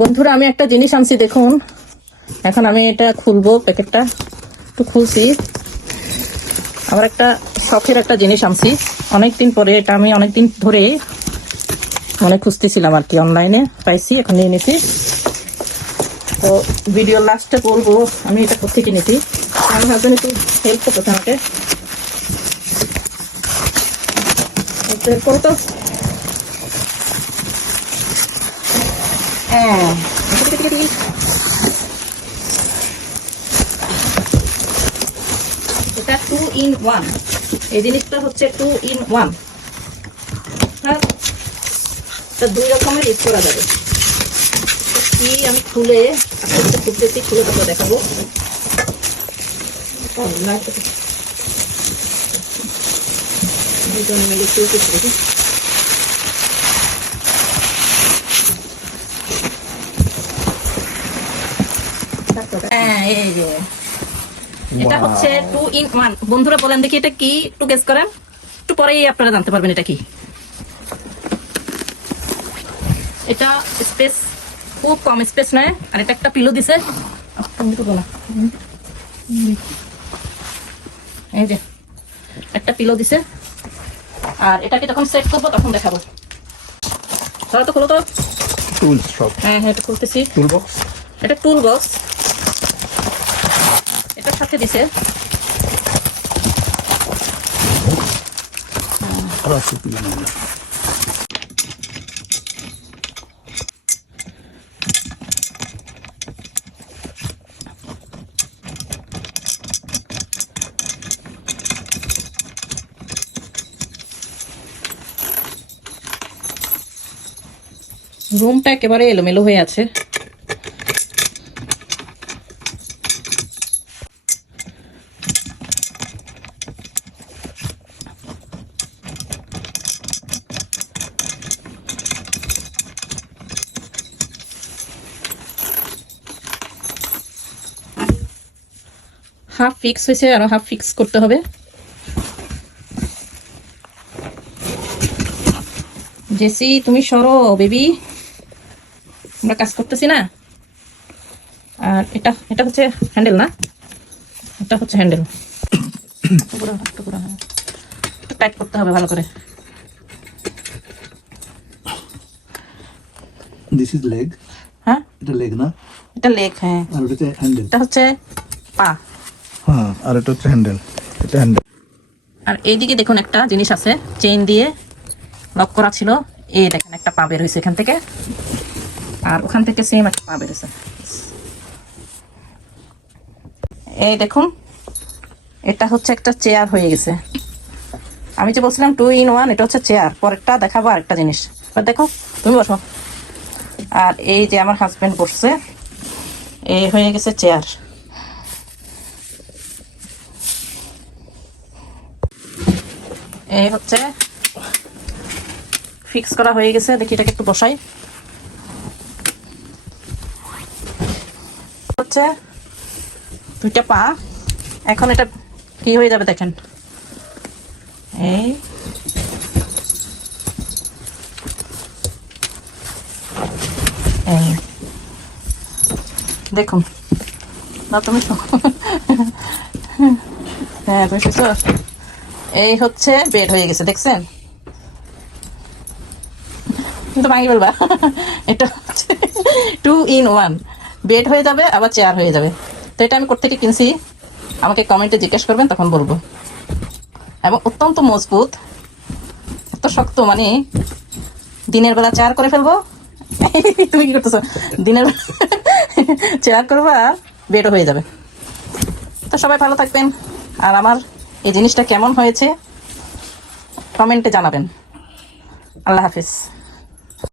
বন্ধুরা আমি একটা জিনিস আনছি দেখুন। এখন আমি এটা খুলবো, প্যাকেটটা একটু খুলছি। আমার একটা শখের একটা জিনিস আনছি অনেকদিন পরে। এটা আমি অনেকদিন ধরে মানে খুঁজতেছিলাম আর কি, অনলাইনে পাইছি, এখন নিয়ে নিছি। তো ভিডিও লাস্টে বলবো আমি এটা কোথেকে নিয়েছি। আমার হাজবেন্ড একটু হেল্প করতেছে আমাকে, হেল্প করো তো। হ্যাঁ, এটা 2 in 1। এই জিনিসটা হচ্ছে 2 in 1। হ্যাঁ, এটা দুই রকমের ইউজ করা যাবে। কি আমি খুলে খুলতেছি, খুলে তারপর দেখাবো। দুজন মিলে দেখি। হ্যাঁ, এই যে এটা হচ্ছে 2 in 1। বন্ধুরা বলেন দেখি এটা কি, একটু গেস করেন। একটু পরেই আপনারা জানতে পারবেন এটা কি। এটা স্পেস খুব কম স্পেস নেয়। আর এটা একটা পিলো দিছে, এই যে একটা পিলো দিছে। আর এটাকে যখন সেট করবো তখন দেখাবো। ধরো তো, খোলো তো। হ্যাঁ হ্যাঁ, এটা খুলতেছি। এটা টুল বক্স, এটার সাথে দিছে রুমটা একেবারে এলোমেলো হয়ে আছে। হাফ ফিক্স হয়েছে, আরো হাফ ফিক্স করতে হবে। জেসি তুমি সরো বেবি, আমরা কাজ করতেছি না। আর এটা এটা হচ্ছে হ্যান্ডেল না, এটা হচ্ছে হ্যান্ডেল। টাইট করতে হবে ভালো করে। This is leg. হ্যাঁ, এটা লেগ না, এটা লেগ। হ্যাঁ, আর এটা হচ্ছে হ্যান্ডেল। এটা হচ্ছে পা। হ্যাঁ, আর এটা হচ্ছে হ্যান্ডেল। এটা হ্যান্ডেল। আর এইদিকে দেখুন একটা জিনিস আছে, চেইন দিয়ে লক করা ছিল। এই দেখেন একটা পা বের হয়েছে এখান থেকে, আর ওখান থেকে সেম একটা পা বের হয়েছে। এই দেখুন, এটা হচ্ছে একটা চেয়ার হয়ে গেছে। আমি যে বলছিলাম 2 in 1, এটা হচ্ছে চেয়ার। পরেরটা দেখাবো আরেকটা জিনিস। দেখো, তুমি বসো। আর এই যে আমার হাজবেন্ড বসছে, এই হয়ে গেছে চেয়ার। এই হচ্ছে ফিক্স করা হয়ে গেছে। দেখি এটাকে একটু বসাই। হচ্ছে দুইটা পা। এখন এটা কি হয়ে যাবে দেখেন। এই দেখুন না, তুমি হ্যাঁ তুমি শুনছো। এই হচ্ছে বেড হয়ে গেছে, দেখছেন? কিন্তু ভাঙি বলবা এটা হচ্ছে 2 in 1। বেড হয়ে যাবে, আবার চেয়ার হয়ে যাবে। তো এটা আমি কোত্থেকে কিনছি আমাকে কমেন্টে জিজ্ঞেস করবেন, তখন বলবো। এবং অত্যন্ত মজবুত, এত শক্ত, মানে দিনের বেলা চেয়ার করে ফেলবো। তুমি কি করতেছো? দিনের বেলা চেয়ার করবো আর বেডও হয়ে যাবে। তো সবাই ভালো থাকবেন। আর আমার এই জিনিসটা কেমন হয়েছে কমেন্টে জানাবেন। আল্লাহ হাফিজ।